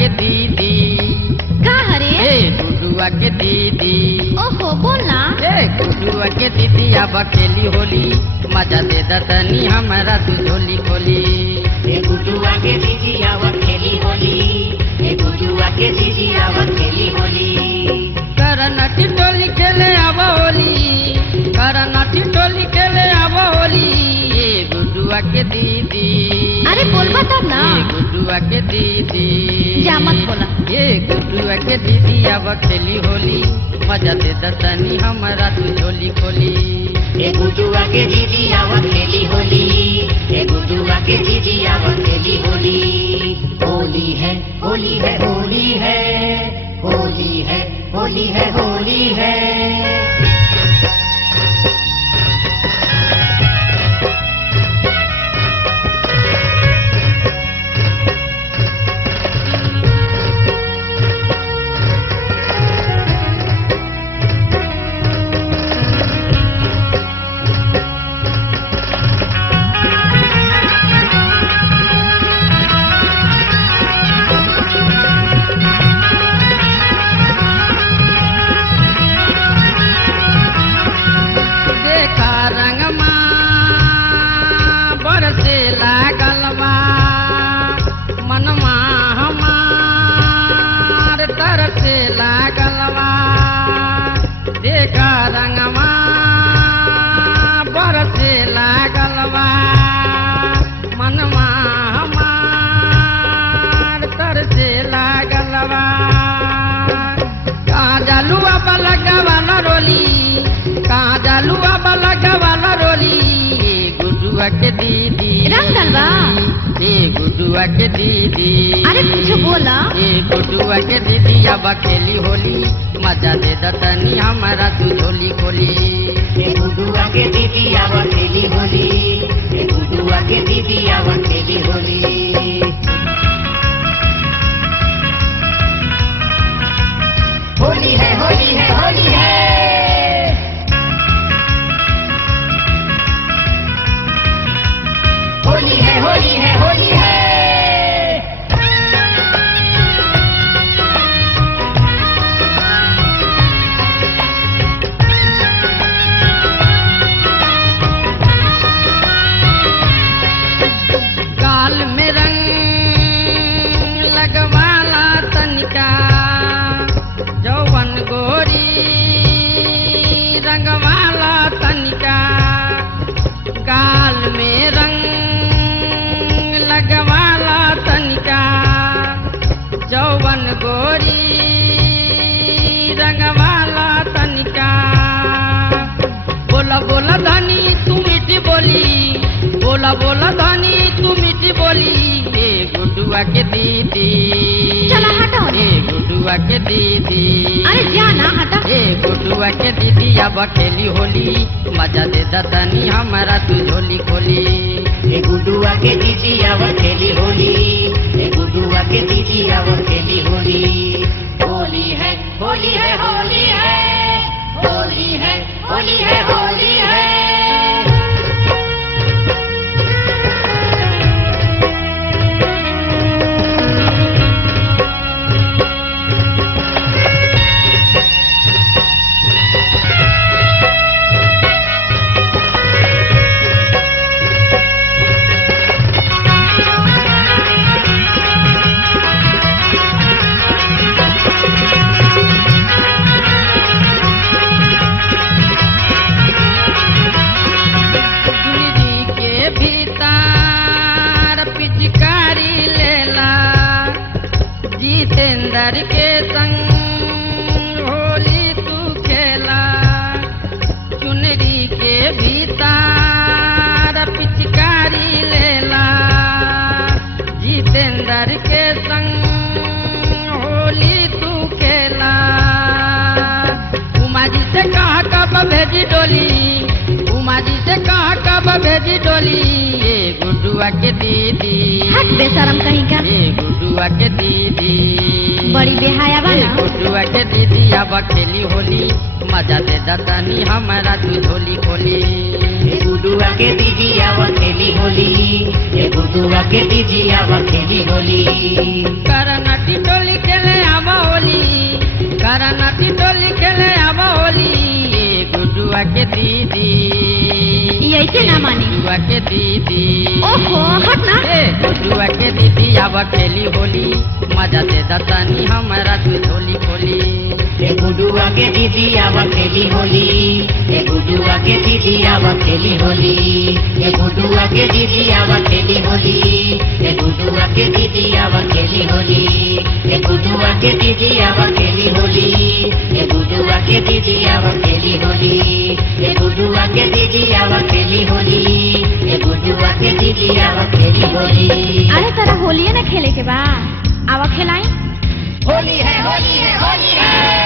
के दीदी। का हरे? ए गुडुआ के दीदी। ओहो बोलना। ए गुडुआ के दीदी अब खेली होली, मजा दे दतनी हमारा तू झोली खोली। ए गुडुआ के दीदी अब खेली होली, ए गुडुआ के दीदी अब खेली होली। करनाटी टोली खेले अब होली, करनाटी टोली खेले अब होली। ए गुडुआ के दीदी। अरे बोलबा तब ना। ए गुडुआ के दीदी। जा मत बोला। ए गुडुआ के दीदी अब खेली होली, मजा दे दतनी हमारा तू झोली खोली। ए गुडुआ के दीदी अब खेली होली, ए गुडुआ के दीदी अब खेली होली। होली है होली है होली है, होली है होली है होली है। देखा रंगमा बरसे लागलवा, मनवा हमार तरसे लागलवा। कहाँ जालू अब लगवाला रोली, कहाँ जालू अब लगवाला रोली। गुडुआ के दीदी। रंग डलवा। ए गुडुआ के दीदी। अरे कुछ बोला। ए गुडुआ के दीदी अब खेली होली, मजा दे दतनी हमारा तू झोली खोली। ए गुडुआ के दीदी अब खेली होली, ए गुडुआ के दीदी अब खेली होली। होली है होली है होली है। होली है होली है होली है। गाल में रंग लगवाला तनिका, जौवन गोरी रंगवाला तनिका। गाल में रंग लगवाला तनिका, जौवन गोरी रंगवाला तनिका। बोला बोला धनी तू मीठी बोली, बोला बोला धनी तू मीठी बोली। ए गुडुआ के दीदी। चला हटो। ए गुडुआ के दीदी। अरे जाना हटा। ए गुडुआ के दीदी अब खेली होली, मजा दे दतनी हमारा तू झोली खोली। ए गुडुआ के दीदी अब खेली होली, ए गुडुआ के दीदी अब खेली होली। होली है होली है होली है, होली है होली है होली है। जितेंद्र के संग होली तू खेला, चुनरी के भीतर पिचकारी लेला। जितेंद्र के संग होली तू खेला। उमा जी से कहा कब भेजी डोली, उमा जी से कहा कब भेजी डोली। ये गुडुआ के दीदी। हट बेशरम कहीं का। ये गुडुआ के दीदी। बड़ी बेहाया बा ना। गुडुआ के दीदी अब खेली होली, मजा दे दतनी हमारा तू झोली खोली। ए गुडुआ के दीदी अब खेली होली, ए गुडुआ के दीदी अब खेली होली। करना नाटी टोली खेले आवा होली करा नाटी टोली खेले आवा होली ये गुडुआ के दीदी ये ऐसे ना मानी। गुडुआ के दीदी ओहो हट ना। ए गुडुआ के दीदी आवा खेली होली मजा दे दतानी हमारा तू झोली खोली ए गुडुआ के दीदी आवा खेली होली ए गुडुआ के दीदी आवा खेली होली ए गुडुआ के दीदी आवा खेली होली ए गुडुआ के दीदी आवा खेली होली ए गुडुआ के दीदी आवा खेली होली ए गुडुआ के दीदी आवा खेली होली ए गुडुआ के दीदी आवा खेली होली ए गुडुआ के दीदी आवा खेली होली। अरे तेरा होली है ना खेले के बाद आवा खिलाई। होली है होली है होली है।